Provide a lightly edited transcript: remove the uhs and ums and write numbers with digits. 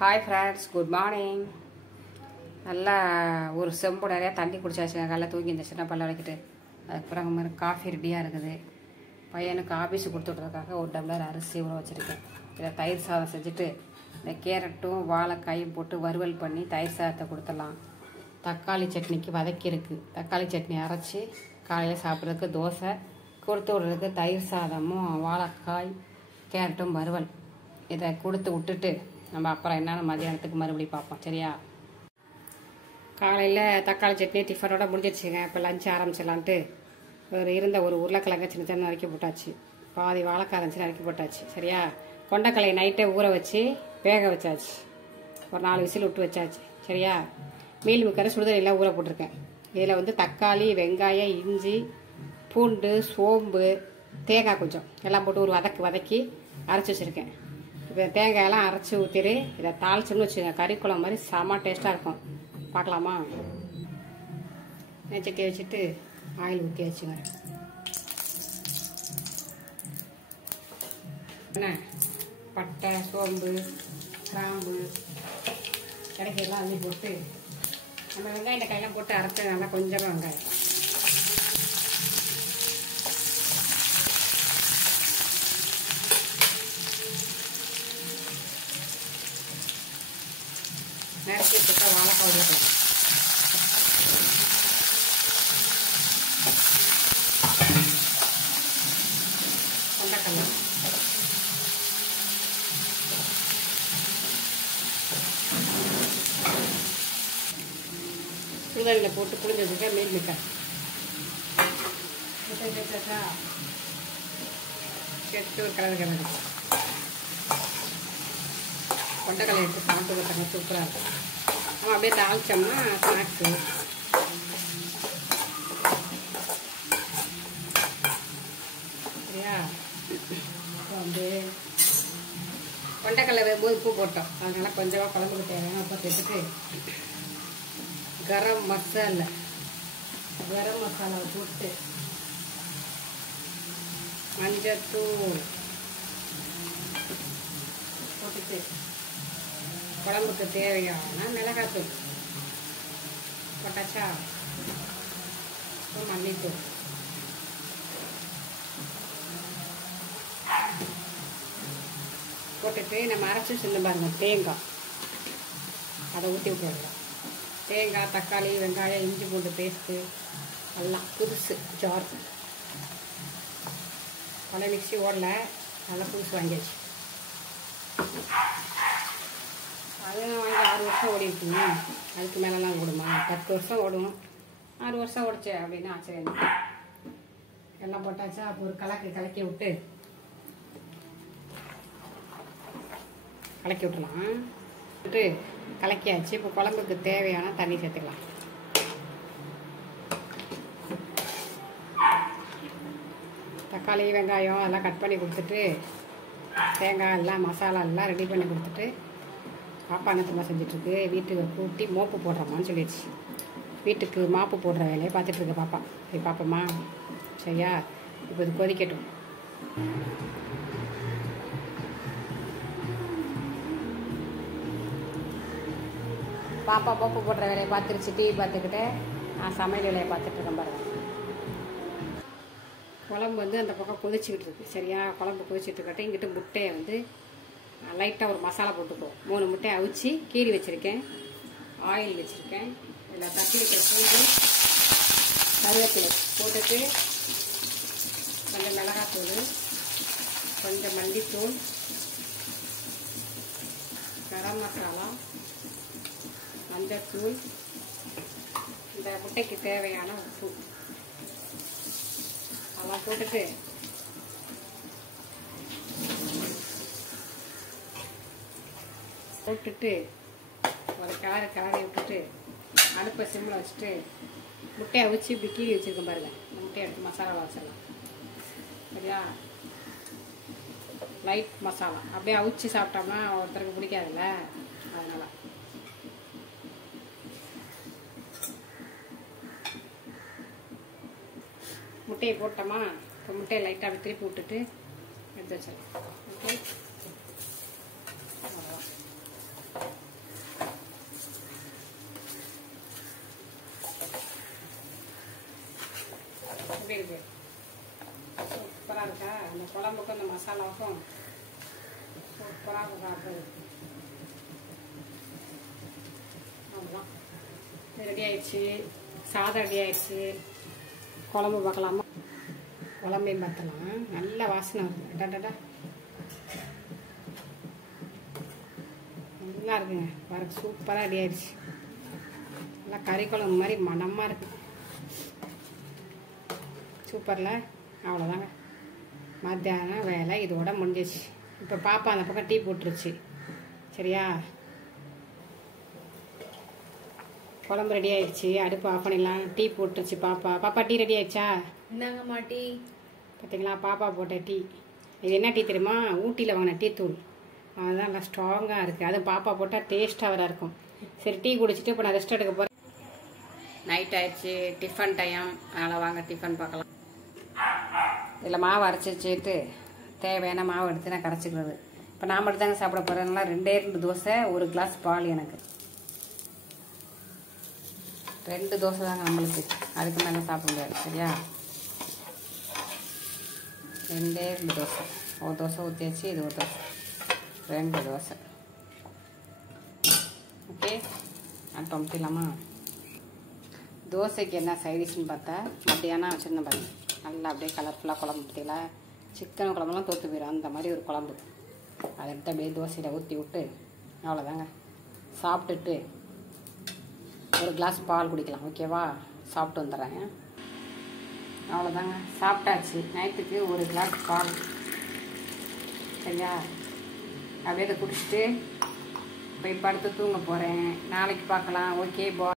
Hi friends, good morning. நல்லா ஒரு செம்பு நிறையா தண்ணி குடிச்சாச்சுங்க. நல்லா தூங்கி இந்த சின்ன பல்ல வளைக்கிட்டு அதுக்கப்புறம் அங்கே மாதிரி காஃபி ரெடியாக இருக்குது. பையனுக்கு ஆஃபீஸுக்கு கொடுத்து விட்றதுக்காக ஒரு டம்ளர் அரிசி ஊற வச்சுருக்கேன். இதை தயிர் சாதம் செஞ்சுட்டு இந்த கேரட்டும் வாழைக்காயும் போட்டு வறுவல் பண்ணி தயிர் சாதத்தை கொடுத்துடலாம். தக்காளி சட்னிக்கு வதக்கியிருக்கு. தக்காளி சட்னி அரைச்சி காலையில் சாப்பிட்றதுக்கு தோசை, கொடுத்து விட்றதுக்கு தயிர் சாதமும் வாழைக்காய் கேரட்டும் வறுவல். இதை கொடுத்து விட்டுட்டு நம்ம அப்புறம் என்னென்ன மதியானத்துக்கு மறுபடியும் பார்ப்போம். சரியா? காலையில் தக்காளி சட்னி டிஃபனோட முடிஞ்சிடுச்சுங்க. இப்போ லஞ்ச் ஆரம்பிச்சிடலான்ட்டு ஒரு உருளைக்கிழங்க சின்ன சின்ன நறுக்கி போட்டாச்சு. பாதி வாழைக்காய் இருந்துச்சு, நறுக்கி போட்டாச்சு. சரியா? கொண்டைக்கல்லை நைட்டே ஊற வச்சு வேக வச்சாச்சு. ஒரு 4 விசில் விட்டு வச்சாச்சு. சரியா? மீல் மிக்கரை சுடுதண்ணிலாம் ஊற போட்டிருக்கேன். இதில் தக்காளி, வெங்காயம், இஞ்சி, பூண்டு, சோம்பு, தேங்காய் கொஞ்சம் எல்லாம் போட்டு ஒரு வதக்கி அரைச்சி வச்சுருக்கேன். இப்போ தேங்காயெல்லாம் அரைச்சி ஊற்றிட்டு இதை தாளிச்சுன்னு வச்சுங்க. கறி குழம்பு மாதிரி செம்ம டேஸ்ட்டாக இருக்கும். பார்க்கலாமா? சட்டி வச்சுட்டு ஆயில் ஊற்றி வச்சுங்க. என்ன பட்டை, சோம்பு, கிராம்பு, கிடைக்கலாம் அள்ளி போட்டு நம்ம வெங்காயம் கையெல்லாம் போட்டு அரைச்சி நல்லா கொஞ்சமாக வெங்காயம் நறுக்கி போட்டா வாழைக்காய் ஊற்றலாம். கொண்டைக்கடலை, சுடுதண்ணியில் போட்டு புளிஞ்சு வச்சுக்க. மீல் மிக்கர் சேர்த்து ஒரு கிளறு கொண்டைக்கடலை எடுத்து சாப்பிட்டு வைப்பாங்க. சூப்பராக இருக்கும். நம்ம அப்படியே தாளிச்சோம்னா ஸ்நாக்ஸு. சரியா? கொண்டைக்கடலை வேகும்போது உப்பு போட்டோம். அதனால கொஞ்சமாக குழம்புக்கு தேவையான உப்பு சேர்த்துட்டு கரம் மசாலாவை போட்டு மஞ்சத்தூள் போட்டுட்டு குழம்புக்கு தேவையான மிளகாத்தூள் போட்டாச்சா. மல்லித்தூள் போட்டுட்டு நம்ம அரைச்சி வச்சுருந்தோம் பாருங்க தேங்காய், அதை ஊற்றி விட்டுருவோம். தேங்காய், தக்காளி, வெங்காயம், இஞ்சி பூண்டு பேஸ்ட்டு எல்லாம் புதுசு ஜார். பழைய மிக்ஸி ஓடல, நல்லா புதுசு வாங்கியாச்சு. அது வாங்கி 6 வருஷம் ஓடி இருக்குங்க. அதுக்கு மேலெலாம் ஓடுமா? 10 வருஷம் ஓடும். 6 வருஷம் ஓடிச்சு அப்படின்னு ஆச்சரியம். எல்லாம் போட்டாச்சா. அப்போ ஒரு கலக்கி விட்டுலாம் விட்டு கலக்கியாச்சு. இப்போ குழம்புக்கு தேவையான தண்ணி சேர்த்துக்கலாம். தக்காளி, வெங்காயம் எல்லாம் கட் பண்ணி கொடுத்துட்டு தேங்காய் எல்லாம் மசாலா எல்லாம் ரெடி பண்ணி கொடுத்துட்டு பாப்பா என்னத்தமாக செஞ்சிட்ருக்கு. வீட்டுக்கு கூட்டி மோப்பு போடுறோமான்னு சொல்லிடுச்சு. வீட்டுக்கு மாப்பு போடுற வேலையை பார்த்துட்ருக்கு பாப்பா. சரி பாப்போம்மா. சரியா? இப்போ இது கொதிக்கட்டும். பாப்பா மோப்பு போடுற வேலையை பார்த்துருச்சு. டிவி பார்த்துக்கிட்டு நான் சமையல் வேலையை பார்த்துட்ருக்கேன் பாருங்கள். குழம்பு அந்த பக்கம் கொதிச்சுக்கிட்டு இருக்கு. சரியா? குழம்பு கொதிச்சுட்டு இருக்கட்டும். இங்கிட்ட முட்டையை லைட்டாக ஒரு மசாலா போட்டுக்குவோம். 3 முட்டையை அவிச்சு கீறி வச்சுருக்கேன். ஆயில் வச்சுருக்கேன். இதில் தட்டி வைக்கிற பூண்டு, கருவேப்பிலை போட்டுட்டு கொஞ்சம் மிளகாத்தூள், கொஞ்சம் மல்லித்தூள், கரம் மசாலா, மஞ்சத்தூள், இந்த முட்டைக்கு தேவையான உப்பு அதெல்லாம் போட்டுட்டு ஒரு கிளறி விட்டுட்டு அடுப்பை சிம்மில் வச்சுட்டு முட்டையை அவிச்சு இப்படி கீறி வச்சுருக்கேன் பாருங்கள். இந்த முட்டையை எடுத்து மசாலாவில் வச்சிடலாம். சரியா? லைட் மசாலா அப்படியே அவிச்சு சாப்பிட்டோம்னா ஒருத்தருக்கு பிடிக்காதுல்ல, அதனால் முட்டையை போட்டோமா. இப்போ முட்டையை லைட்டாக அப்படி திருப்பி விட்டுட்டு எடுத்து வச்சிடலாம். ஓகே, அவ்வளோதான். குழம்புக்கும் இந்த மசாலாவுக்கும் சூப்பராக சாப்பிடுது. அவ்வளோதான், ரெடி ஆயிடுச்சு. சாதம் ரெடி ஆயிடுச்சு. குழம்பு பார்க்கலாமா? குழம்பையும் பார்த்தலாம். நல்ல வாசனை வருது. டடா நல்லா இருக்குங்க. பாருங்க, சூப்பராக ரெடி ஆயிடுச்சு. நல்லா கறி குழம்பு மாதிரி மணமாக இருக்கு. சூப்பரில். அவ்வளோதாங்க, மத்தியானம் வேலை இதோட முடிஞ்சிச்சு. இப்போ பாப்பா அந்த பக்கம் டீ போட்டுருச்சு. சரியா, குழம்பு ரெடி ஆயிடுச்சு. அடுப்பு ஆஃப் பண்ணிடலாம். டீ போட்டுருச்சு பாப்பா. பாப்பா டீ ரெடி ஆயிடுச்சா? என்னங்கம்மா டீ? பார்த்தீங்களா, பாப்பா போட்ட டீ. இது என்ன டீ தெரியுமா? ஊட்டியில் வாங்கின டீ தூள். அதுதான் நல்லா ஸ்ட்ராங்காக இருக்குது. அதுவும் பாப்பா போட்டால் டேஸ்ட்டாக வர இருக்கும். சரி, டீ குடிச்சிட்டு இப்போ நான் ரெஸ்ட் எடுக்க போகிறேன். நைட் ஆயிடுச்சு, டிஃபன் டைம். அதனால் வாங்க டிஃபன் பார்க்கலாம். இதில் மாவு அரைச்சி வச்சுட்டு தேவையான மாவு எடுத்து நான் கரைச்சிக்கிறது. இப்போ நான் மட்டும் தாங்க சாப்பிட போகிறேன்னா 2 தோசை, 1 கிளாஸ் பால். எனக்கு 2 தோசை தாங்க நம்மளுக்கு. அதுக்கு மேலே சாப்பிட முடியாது. சரியா, 2 தோசை. ஒரு தோசை ஊற்றியாச்சு. இது ஒரு தோசை, 2 தோசை. ஓகே, நான் தொம்பிடலாமா? தோசைக்கு என்ன சைடிஷ்னு பார்த்தா மத்தியானம் வச்சுருந்தேன் பாருங்க. நல்லா அப்படியே கலர்ஃபுல்லாக குழம்பு. பார்த்தீங்களா, சிக்கன் குழம்புலாம் தோற்று போயிடும். அந்த மாதிரி ஒரு குழம்பு. அதை எடுத்து அப்படியே தோசையில் ஊற்றி விட்டு அவ்வளோதாங்க. சாப்பிட்டுட்டு 1 கிளாஸ் பால் குடிக்கலாம். ஓகேவா, சாப்பிட்டு வந்துடுறேன். அவ்வளோதாங்க, சாப்பிட்டாச்சு. நைட்டுக்கு 1 கிளாஸ் பால். சரியா, அப்படியே அதை குடிச்சிட்டு போய் படுத்து தூங்க போகிறேன். நாளைக்கு பார்க்கலாம். ஓகே, பாய்.